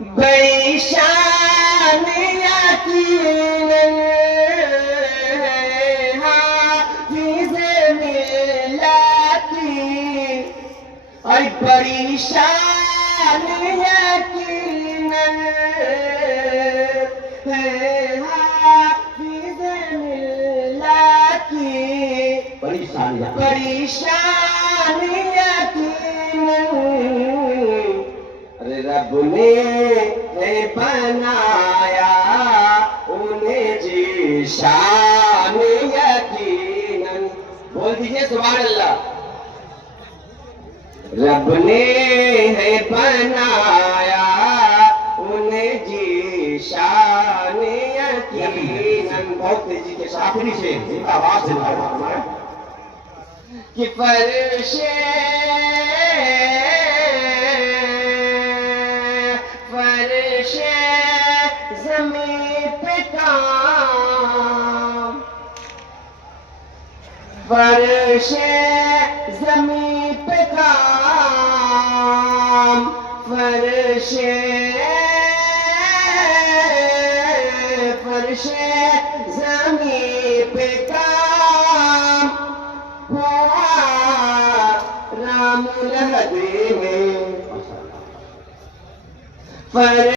بڑی شان یقیناً حافظ ملت کی، اور بڑی شان یقیناً ہے حافظ ملت کی، بڑی شان ہے، بڑی شان یقیناً رب نے ہے بنایا انہیں جی شان یقیناً. بول دیجئے سبحان اللہ. رب نے ہے بنایا انہیں جی شان یقیناً. بہت تیزی کے ساتھ آخری سے زندہ آواز سے ہمارا کہ فرش زمین پہ کام، فرش زمین پہ کام، فرش زمین پہ کام ہوا رام الہدی میں.